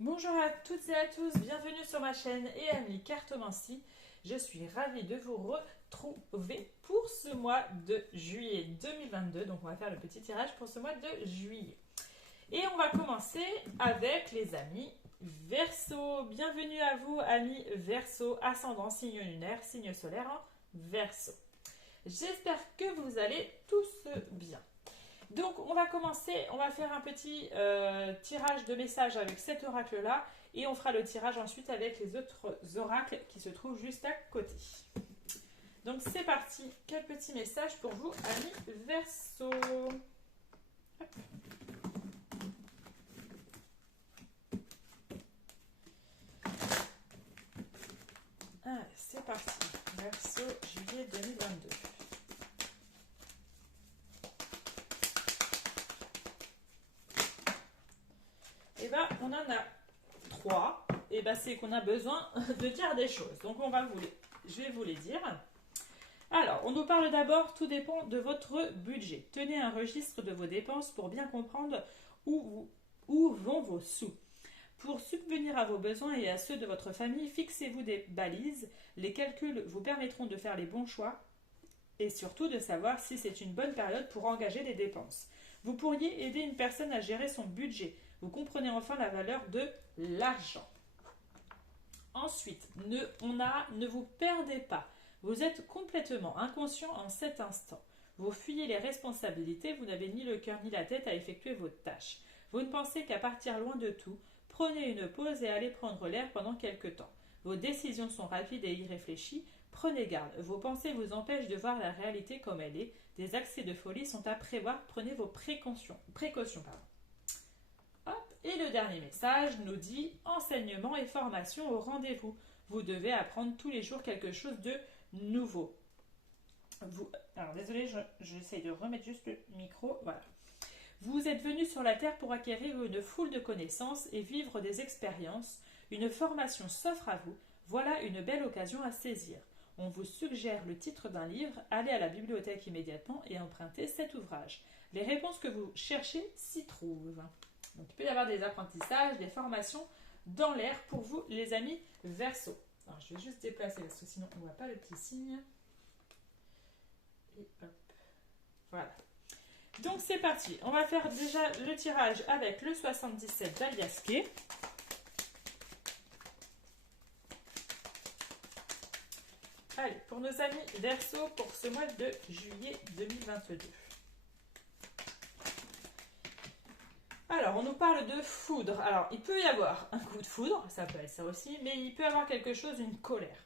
Bonjour à toutes et à tous, bienvenue sur ma chaîne Emily Cartomancie. Je suis ravie de vous retrouver pour ce mois de juillet 2022. Donc on va faire le petit tirage pour ce mois de juillet. Et on va commencer avec les amis Verseau. Bienvenue à vous amis Verseau, ascendant, signe lunaire, signe solaire en Verseau. J'espère que vous allez tous bien. Donc on va commencer, on va faire un petit tirage de messages avec cet oracle-là et on fera le tirage ensuite avec les autres oracles qui se trouvent juste à côté. Donc c'est parti, quel petit message pour vous, amis Verseau. Allez, c'est parti, Verseau, juillet 2022. Et bien, on en a 3. Et bien, c'est qu'on a besoin de dire des choses. Donc, je vais vous les dire. Alors, on nous parle d'abord, tout dépend de votre budget. Tenez un registre de vos dépenses pour bien comprendre où vont vos sous. Pour subvenir à vos besoins et à ceux de votre famille, fixez-vous des balises. Les calculs vous permettront de faire les bons choix et surtout de savoir si c'est une bonne période pour engager des dépenses. Vous pourriez aider une personne à gérer son budget. Vous comprenez enfin la valeur de l'argent. Ensuite, ne vous perdez pas. Vous êtes complètement inconscient en cet instant. Vous fuyez les responsabilités, vous n'avez ni le cœur ni la tête à effectuer vos tâches. Vous ne pensez qu'à partir loin de tout. Prenez une pause et allez prendre l'air pendant quelque temps. Vos décisions sont rapides et irréfléchies. Prenez garde, vos pensées vous empêchent de voir la réalité comme elle est. Des accès de folie sont à prévoir, prenez vos précautions. Et le dernier message nous dit enseignement et formation au rendez-vous. Vous devez apprendre tous les jours quelque chose de nouveau. Alors désolé, j'essaye de remettre juste le micro. Voilà. Vous êtes venu sur la Terre pour acquérir une foule de connaissances et vivre des expériences. Une formation s'offre à vous. Voilà une belle occasion à saisir. On vous suggère le titre d'un livre. Allez à la bibliothèque immédiatement et empruntez cet ouvrage. Les réponses que vous cherchez s'y trouvent. Donc, il peut y avoir des apprentissages, des formations dans l'air pour vous, les amis Verseau. Alors, je vais juste déplacer parce que sinon on ne voit pas le petit signe. Et hop. Voilà. Donc, c'est parti. On va faire déjà le tirage avec le 77 d'Aliasqué. Allez, pour nos amis Verseau pour ce mois de juillet 2022. Alors, on nous parle de foudre. Alors, il peut y avoir un coup de foudre, ça peut être ça aussi, mais il peut y avoir quelque chose, une colère.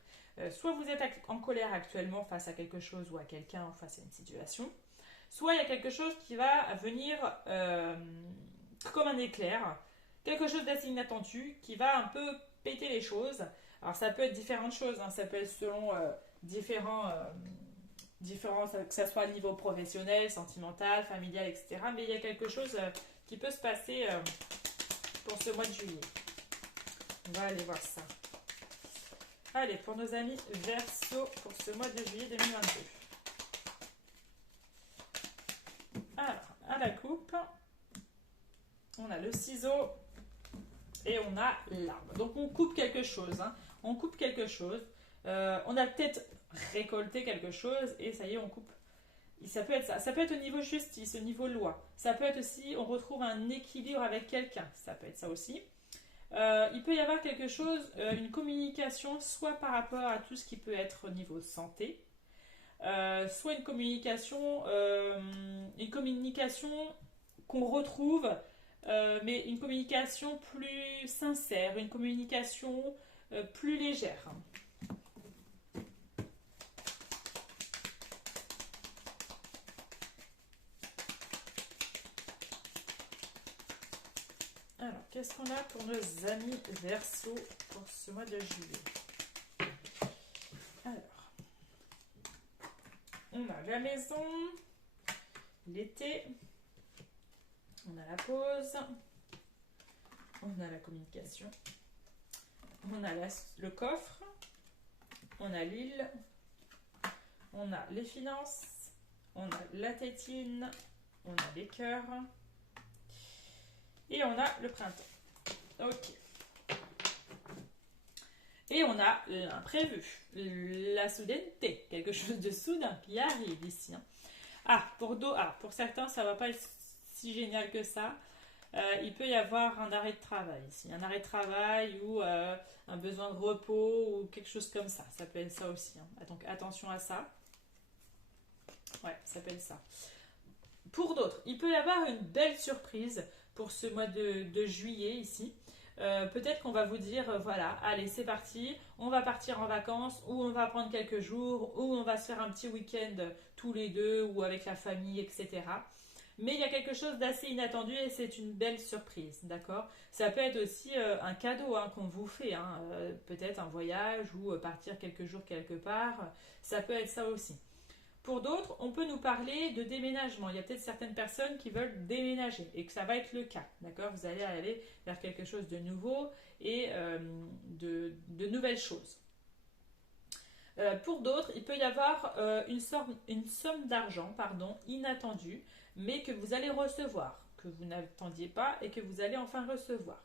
Soit vous êtes en colère actuellement face à quelque chose ou à quelqu'un, face à une situation, soit il y a quelque chose qui va venir comme un éclair, quelque chose d'assez inattendu qui va un peu péter les choses. Alors, ça peut être différentes choses, hein, ça peut être selon différents, que ce soit à niveau professionnel, sentimental, familial, etc. Mais il y a quelque chose qui peut se passer pour ce mois de juillet. On va aller voir ça. Allez, pour nos amis Verseau, pour ce mois de juillet 2022. Alors, à la coupe, on a le ciseau et on a l'arbre. Donc, on coupe quelque chose. Hein. On coupe quelque chose. On a peut-être récolté quelque chose et ça y est, on coupe. Ça peut être ça. Ça peut être au niveau justice, au niveau loi. Ça peut être aussi, on retrouve un équilibre avec quelqu'un. Ça peut être ça aussi. Il peut y avoir quelque chose, une communication, soit par rapport à tout ce qui peut être au niveau santé, soit une communication qu'on retrouve, mais une communication plus sincère, une communication plus légère. Alors, qu'est-ce qu'on a pour nos amis Verseau pour ce mois de juillet? Alors, on a la maison, l'été, on a la pause, on a la communication, on a le coffre, on a l'île, on a les finances, on a la tétine, on a les cœurs et on a le printemps. Ok. Et on a l'imprévu, la soudaineté, quelque chose de soudain qui arrive ici. Hein. Pour certains, ça ne va pas être si génial que ça. Il peut y avoir un arrêt de travail ici. Un arrêt de travail ou un besoin de repos ou quelque chose comme ça. Ça peut être ça aussi. Hein. Donc attention à ça. Ouais, ça peut être ça. Pour d'autres, il peut y avoir une belle surprise pour ce mois de juillet ici. Peut-être qu'on va vous dire, voilà, allez, c'est parti, on va partir en vacances, ou on va prendre quelques jours, ou on va se faire un petit week-end tous les deux, ou avec la famille, etc. Mais il y a quelque chose d'assez inattendu et c'est une belle surprise, d'accord? Ça peut être aussi un cadeau hein, qu'on vous fait, hein, peut-être un voyage ou partir quelques jours quelque part, ça peut être ça aussi. Pour d'autres, on peut nous parler de déménagement. Il y a peut-être certaines personnes qui veulent déménager et que ça va être le cas. D'accord? Vous allez aller vers quelque chose de nouveau et de nouvelles choses. Pour d'autres, il peut y avoir une somme d'argent inattendue, mais que vous allez recevoir, que vous n'attendiez pas et que vous allez enfin recevoir.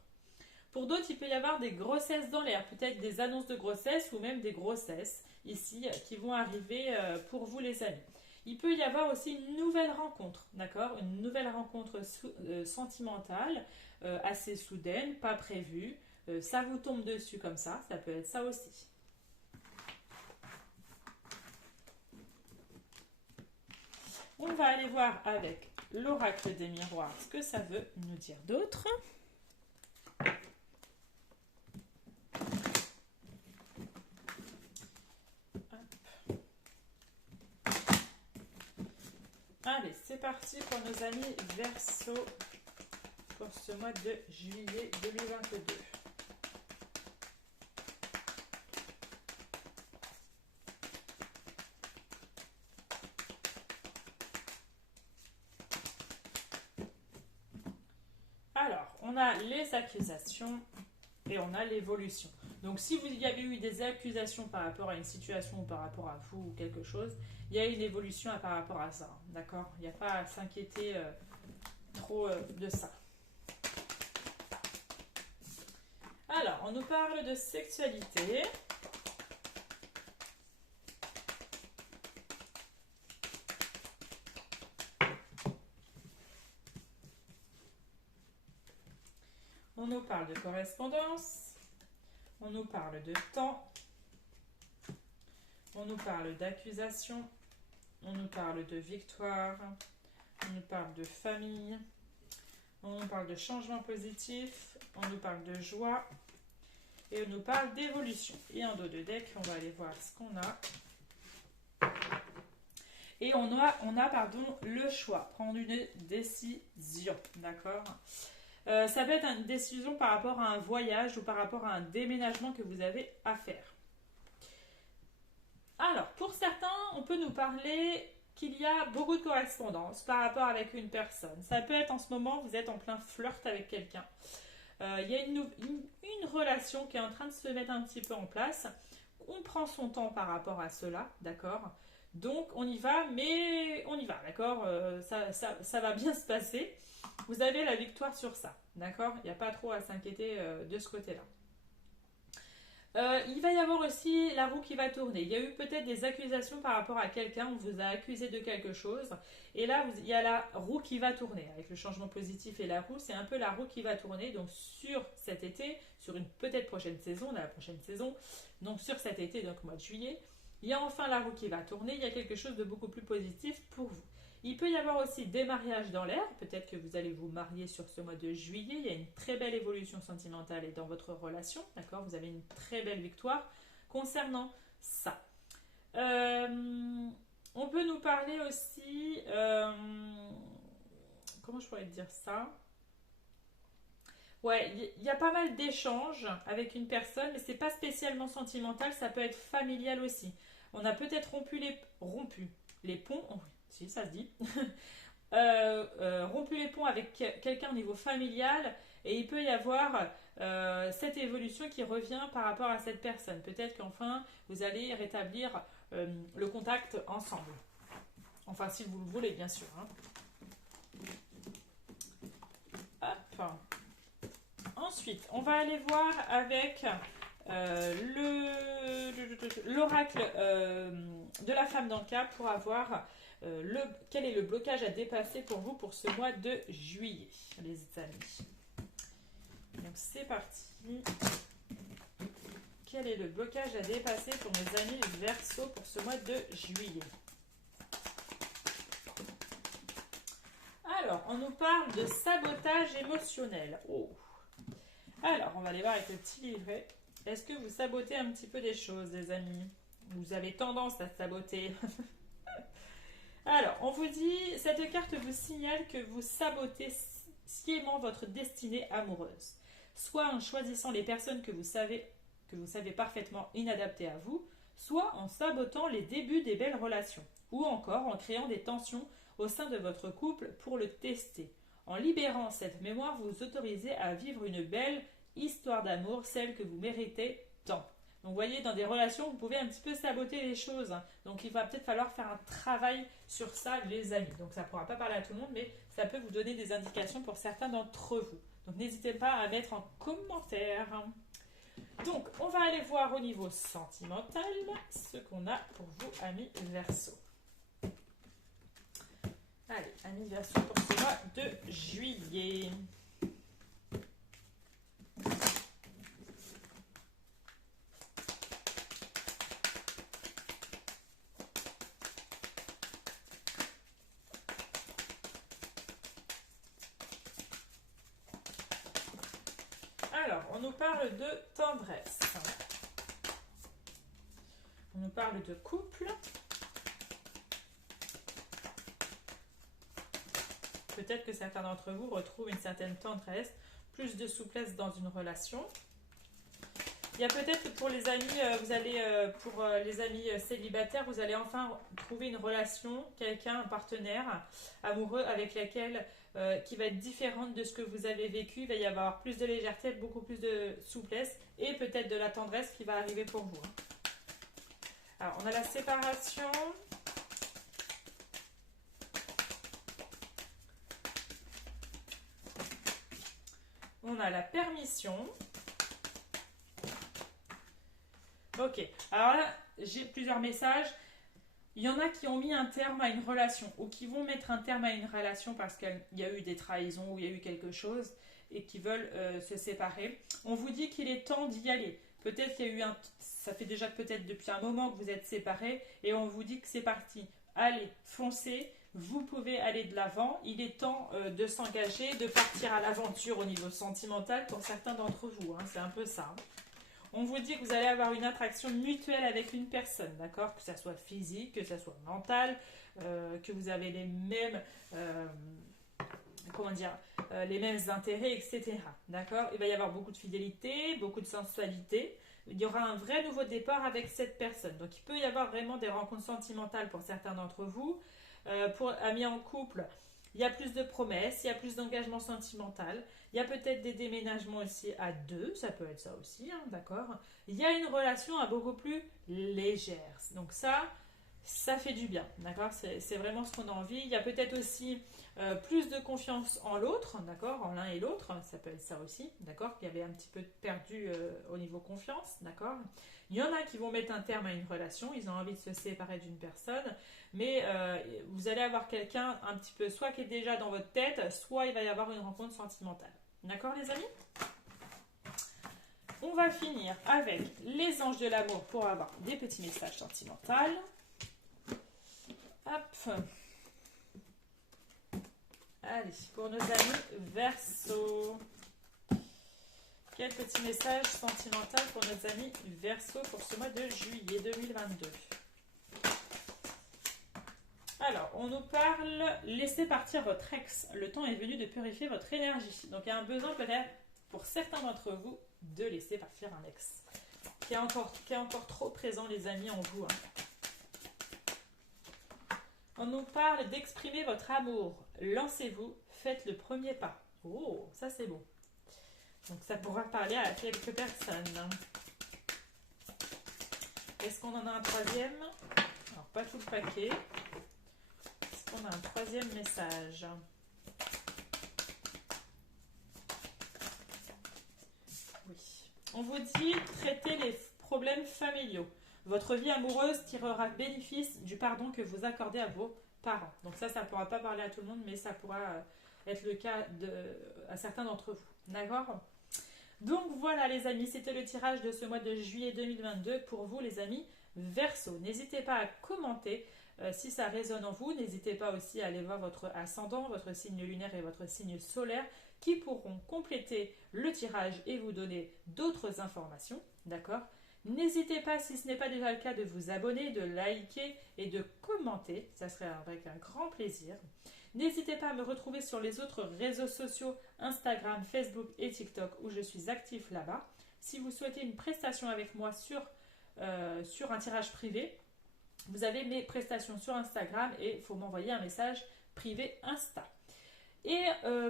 Pour d'autres, il peut y avoir des grossesses dans l'air, peut-être des annonces de grossesse ou même des grossesses ici qui vont arriver pour vous les amis. Il peut y avoir aussi une nouvelle rencontre, d'accord? Une nouvelle rencontre sentimentale, assez soudaine, pas prévue. Ça vous tombe dessus comme ça peut être ça aussi. On va aller voir avec l'oracle des miroirs ce que ça veut nous dire d'autre. Allez, c'est parti pour nos amis Verseau pour ce mois de juillet 2022. Alors, on a les accusations et on a l'évolution. Donc, si vous y avez eu des accusations par rapport à une situation ou par rapport à vous ou quelque chose, il y a une évolution par rapport à ça. D'accord? Il n'y a pas à s'inquiéter trop de ça. Alors, on nous parle de sexualité. On nous parle de correspondance. On nous parle de temps. On nous parle d'accusation. On nous parle de victoire. On nous parle de famille. On nous parle de changement positif. On nous parle de joie. Et on nous parle d'évolution. Et en dos de deck, on va aller voir ce qu'on a. Et on a le choix. Prendre une décision. D'accord? Ça peut être une décision par rapport à un voyage ou par rapport à un déménagement que vous avez à faire. Alors, pour certains, on peut nous parler qu'il y a beaucoup de correspondance par rapport avec une personne. Ça peut être en ce moment, vous êtes en plein flirt avec quelqu'un. Il y a une relation qui est en train de se mettre un petit peu en place. On prend son temps par rapport à cela, d'accord? Donc, on y va, mais on y va, d'accord? Ça va bien se passer. Vous avez la victoire sur ça, d'accord? Il n'y a pas trop à s'inquiéter de ce côté-là. Il va y avoir aussi la roue qui va tourner. Il y a eu peut-être des accusations par rapport à quelqu'un, on vous a accusé de quelque chose, et là il y a la roue qui va tourner. Avec le changement positif et la roue, c'est un peu la roue qui va tourner. Donc sur cet été, sur une peut-être prochaine saison, la prochaine saison, donc sur cet été, donc mois de juillet, il y a enfin la roue qui va tourner, il y a quelque chose de beaucoup plus positif pour vous. Il peut y avoir aussi des mariages dans l'air, peut-être que vous allez vous marier sur ce mois de juillet, il y a une très belle évolution sentimentale et dans votre relation, d'accord? Vous avez une très belle victoire concernant ça. On peut nous parler aussi, comment je pourrais dire ça? Ouais, il y a pas mal d'échanges avec une personne, mais c'est pas spécialement sentimental, ça peut être familial aussi. On a peut-être rompu les ponts, oh oui, si ça se dit, rompu les ponts avec quelqu'un au niveau familial, et il peut y avoir cette évolution qui revient par rapport à cette personne. Peut-être qu'enfin vous allez rétablir le contact ensemble. Enfin, si vous le voulez, bien sûr. Hein. Hop. Ensuite, on va aller voir avec l'oracle de la femme dans le cas pour avoir quel est le blocage à dépasser pour vous pour ce mois de juillet, les amis. Donc c'est parti. Quel est le blocage à dépasser pour mes amis Verseau pour ce mois de juillet? Alors, on nous parle de sabotage émotionnel. Oh. Alors, on va aller voir avec le petit livret. Est-ce que vous sabotez un petit peu des choses, les amis? Vous avez tendance à saboter. Alors, on vous dit, cette carte vous signale que vous sabotez sciemment votre destinée amoureuse. Soit en choisissant les personnes que vous savez parfaitement inadaptées à vous, soit en sabotant les débuts des belles relations, ou encore en créant des tensions au sein de votre couple pour le tester. En libérant cette mémoire, vous vous autorisez à vivre une belle histoire d'amour, celle que vous méritez tant. Donc vous voyez, dans des relations, vous pouvez un petit peu saboter les choses. Donc il va peut-être falloir faire un travail sur ça, les amis. Donc ça ne pourra pas parler à tout le monde, mais ça peut vous donner des indications pour certains d'entre vous. Donc n'hésitez pas à mettre en commentaire. Donc on va aller voir au niveau sentimental ce qu'on a pour vous, amis Verseau. Allez, amis Verseau pour ce mois de juillet. Alors, on nous parle de tendresse. On nous parle de couple. Peut-être que certains d'entre vous retrouvent une certaine tendresse, plus de souplesse dans une relation. Il y a peut-être pour les amis, pour les amis célibataires, vous allez enfin trouver une relation, quelqu'un, un partenaire amoureux avec laquelle qui va être différente de ce que vous avez vécu. Il va y avoir plus de légèreté, beaucoup plus de souplesse et peut-être de la tendresse qui va arriver pour vous. Alors, on a la séparation. On a la permission. Ok, alors là, j'ai plusieurs messages. Il y en a qui ont mis un terme à une relation ou qui vont mettre un terme à une relation parce qu'il y a eu des trahisons ou il y a eu quelque chose et qui veulent se séparer. On vous dit qu'il est temps d'y aller. Peut-être qu'il y a eu ça fait déjà peut-être depuis un moment que vous êtes séparés et on vous dit que c'est parti. Allez, foncez, vous pouvez aller de l'avant. Il est temps de s'engager, de partir à l'aventure au niveau sentimental pour certains d'entre vous. Hein, c'est un peu ça. On vous dit que vous allez avoir une attraction mutuelle avec une personne, d'accord? Que ça soit physique, que ça soit mental, que vous avez les mêmes, les mêmes intérêts, etc. D'accord? Il va y avoir beaucoup de fidélité, beaucoup de sensualité. Il y aura un vrai nouveau départ avec cette personne. Donc il peut y avoir vraiment des rencontres sentimentales pour certains d'entre vous. Pour amis en couple, il y a plus de promesses, il y a plus d'engagement sentimental. Il y a peut-être des déménagements aussi à deux, ça peut être ça aussi, hein, d'accord? Il y a une relation beaucoup plus légère. Donc ça fait du bien, d'accord? C'est vraiment ce qu'on a envie. Il y a peut-être aussi plus de confiance en l'autre, d'accord? En l'un et l'autre, ça peut être ça aussi, d'accord? Il y avait un petit peu perdu au niveau confiance, d'accord? Il y en a qui vont mettre un terme à une relation, ils ont envie de se séparer d'une personne, mais vous allez avoir quelqu'un un petit peu, soit qui est déjà dans votre tête, soit il va y avoir une rencontre sentimentale. D'accord les amis? On va finir avec les anges de l'amour pour avoir des petits messages sentimentaux. Hop. Allez, pour nos amis Verseau. Quel petit message sentimental pour nos amis Verseau pour ce mois de juillet 2022? Alors, on nous parle, laissez partir votre ex. Le temps est venu de purifier votre énergie. Donc, il y a un besoin peut-être pour certains d'entre vous de laisser partir un ex qui est encore trop présent, les amis, en vous. On nous parle d'exprimer votre amour. Lancez-vous, faites le premier pas. Oh, ça c'est beau. Donc, ça pourra parler à quelques personnes. Est-ce qu'on en a un troisième? Alors, pas tout le paquet. On a un troisième message. Oui. on vous dit traiter les problèmes familiaux. Votre vie amoureuse tirera bénéfice du pardon que vous accordez à vos parents. Donc ça ne pourra pas parler à tout le monde, mais ça pourra être le cas à certains d'entre vous. D'accord? Donc voilà les amis, c'était le tirage de ce mois de juillet 2022 pour vous les amis Verseau. N'hésitez pas à commenter si ça résonne en vous. N'hésitez pas aussi à aller voir votre ascendant, votre signe lunaire et votre signe solaire qui pourront compléter le tirage et vous donner d'autres informations. D'accord? N'hésitez pas, si ce n'est pas déjà le cas, de vous abonner, de liker et de commenter. Ça serait avec un grand plaisir. N'hésitez pas à me retrouver sur les autres réseaux sociaux, Instagram, Facebook et TikTok, où je suis actif là-bas. Si vous souhaitez une prestation avec moi sur un tirage privé, vous avez mes prestations sur Instagram et il faut m'envoyer un message privé Insta. Et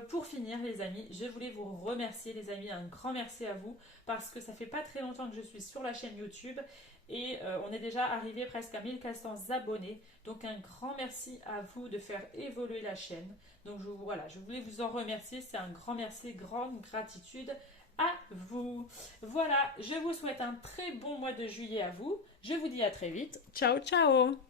pour finir les amis, je voulais vous remercier les amis, un grand merci à vous parce que ça fait pas très longtemps que je suis sur la chaîne YouTube et on est déjà arrivé presque à 1400 abonnés. Donc un grand merci à vous de faire évoluer la chaîne. Donc voilà, je voulais vous en remercier, c'est un grand merci, grande gratitude à vous. Voilà, je vous souhaite un très bon mois de juillet à vous. Je vous dis à très vite. Ciao ciao.